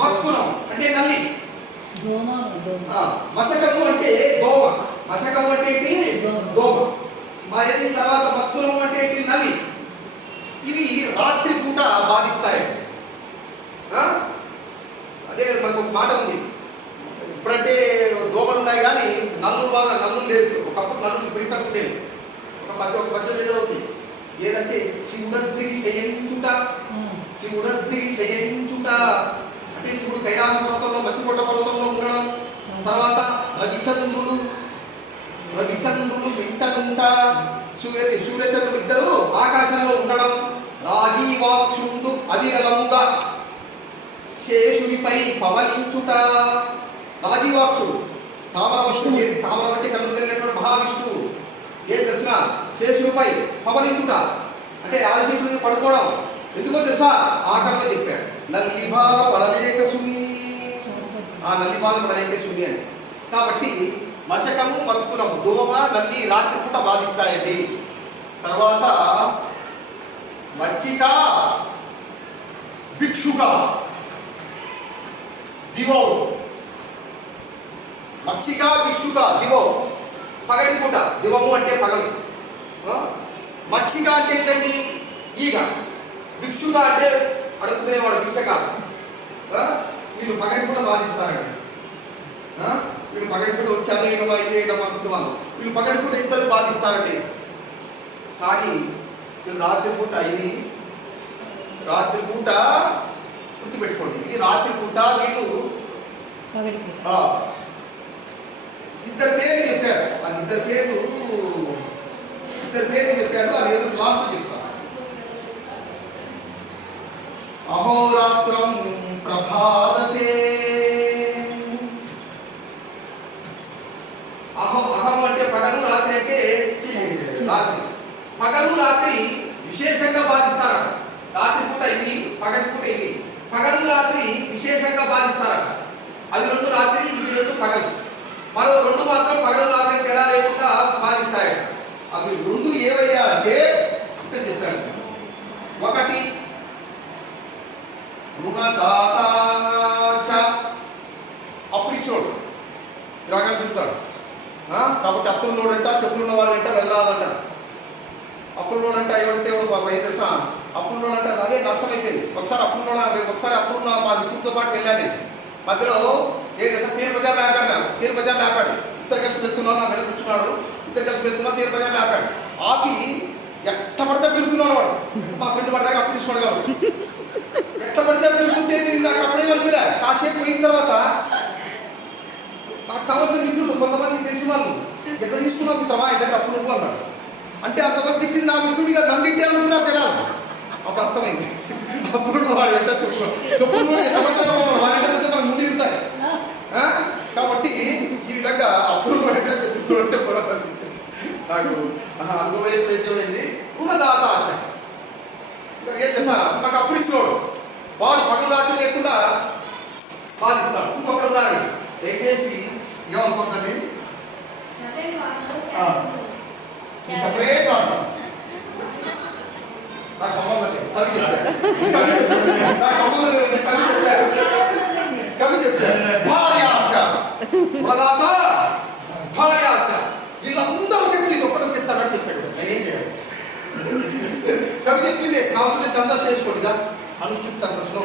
మక్కునం అంటే నల్లి, దోమ మశకము అంటే దోమ, మశకము అంటే ఏంటి దోమ, మరి తర్వాత మక్కునం అంటే ఏంటి నల్లి. ఇవి రాత్రి పూట బాధిస్తాయి. అదే మనకు ఒక మాట ఉంది, ఇప్పుడంటే దోమలు ఉన్నాయి కానీ నల్లు లేదు. ఒకప్పుడు నల్లు విపరీతంగా ఉండేది. ఒక పద్యం ఏదో ఉంది, ఏదంటే శివుడద్రిని శయనించుట, శివుడద్రిని శయనించుట అంటే శివుడు కైలాస పర్వతంలో మధ్యకొట్ట పర్వతంలో ఉండడం. తర్వాత రవిచంద్రుడు వింటనుంట, సూర్యచంద్రుడు ఇద్దరు ఆకాశంలో ఉండడం. రాజీవాక్షుండు అవిరలంగా శేషునిపై పవలించుట. రాజీవాక్షుడు తామరవష్ణువు, ఏది తామరం అంటే కళ్ళు తెలియనటువంటి మహావిష్ణువు ఏం తెలిసిన శేషునిపై పవలించుట అంటే ఆదిశేషుడిని పడుకోవడం. ఎందుకో తెలుసా? ఆకరణ చెప్పాడు, నల్లి బాధ పడలేక సుని, ఆ నల్లి బాధ పడలేక సుని అని. కాబట్టి మశకము మత్కునము దోమ నల్లి రాత్రిపూట బాధిస్తాయండి. తర్వాత మచ్చిక భిక్షుక దివో, మచ్చిక భిక్షుక దివో పగటి పూట, దివము అంటే పగలు. మచ్చిక అంటే ఏంటండి ఈగ, భిక్షుక అంటే అడుగుతునేవాడు భిక్షక. వీళ్ళు పగటి పూట బాధిస్తారండి. వీళ్ళు పగటి పూట వచ్చి అదేయడం ఇదేయడం అనుకుంటున్నాను. వీళ్ళు పగటి పూట ఇద్దరు బాధిస్తారండి. కానీ వీళ్ళు రాత్రిపూట, ఇది రాత్రిపూట గుర్తుపెట్టుకోండి, ఇది రాత్రిపూట వీళ్ళు ఇద్దరు పేర్లు చెప్పారు. అది ఇద్దరు పేర్లు చెప్పాడు. అది ఏదో క్లాస్ చెప్తాను. అహోరాత్రం ప్రభావతే, అహం అంటే పగలు, రాత్రి అంటే రాత్రి. పగలు రాత్రి విశేషంగా బాధిస్తారట. రాత్రిపూట ఇవి, పగటిపూట ఇవి. పగలు రాత్రి విశేషంగా బాధిస్తారట. అవి రెండు రాత్రి, ఇవి రెండు పగలు. మరో రెండు మాత్రం పగలు రాత్రి తేడా లేకుండా బాధిస్తాయట. అవి రెండు ఏవయ్యా అంటే ఇక్కడ చెప్పాను. ఒకటి రుణదాత, అప్పుడు ఇచ్చోడు రాగానే చెప్తాడు. కాబట్టి అప్పులున్నోడంట, చెప్పులున్న వాళ్ళంట వెళ్ళరాదంట. అప్పులున్నోడంట ఎవడంటే ఎవడు బాబా ఏం తెలుసా? అప్పులున్నోడంట అదే అర్థమైపోయింది. ఒకసారి అప్పులున్న మా మిత్రులతో పాటు వెళ్ళాను. మధ్యలో ఏం తెలుసా, తీరు బజార్ ఆపాడు. ఇద్దరు కలిసి వెళ్తున్నాడు, నా వెనక కూర్చున్నాడు. ఇద్దరు కలిసి వెళ్తున్నా, తీరు బజార్ ఆపాడు. ఆపి ఎట్ట పడితే పెరుగుతున్నాడు వాడు. మా ఫ్రెండ్ పడితే అప్పు తీసుకోడు కాబట్టి ఎట్ట పడితే పెరుగుతుంటే నాకు అప్పుడే వరకులే. కాసేపు పోయిన తర్వాత నాకు కావాల్సిన మిత్రులు కొంతమంది తెలిసిన వాళ్ళు, ఎంత తీసుకున్నావు మిత్రమా ఇద్దరు అప్పు నువ్వు అన్నాడు. అంటే అంతమంది తిట్టింది నా మిత్రుడిగా, నన్ను తిట్టే అనుకున్నా పెరాలి. అప్పుడు అర్థమైంది. అప్పుడు వాడు వెంట చెప్పులు వాళ్ళంటే మనకు ముందు ఇరుతాయి. కాబట్టి ఈ విధంగా అప్పుడు చెప్పులు అంటే నాకు అనుభవమైంది. ఉన్నదాత ఆచారం ఏం చేస్తా, నాకు అప్పుడు ఇచ్చినోడు వాడు పగలు రాత్రి లేకుండా బాధిస్తాడు. ఇంకొకరు ఉన్నారు, ఎక్కేసి ఏమనుకుందండి సపరేట్ వాడతాం. నా సంబంధం లేదు, కవి చెప్పారు. భార్యాచ ప్రదాత భార్యాచ, వీళ్ళందరూ చెప్పింది ఒక్కడు చెప్తానని చెప్పాడు. నేనేం చేయాలి? కవి చెప్పింది కాబట్టి ఛందస్సు చేసుకోండిగా, అనుష్ఠిత ఛందస్సులో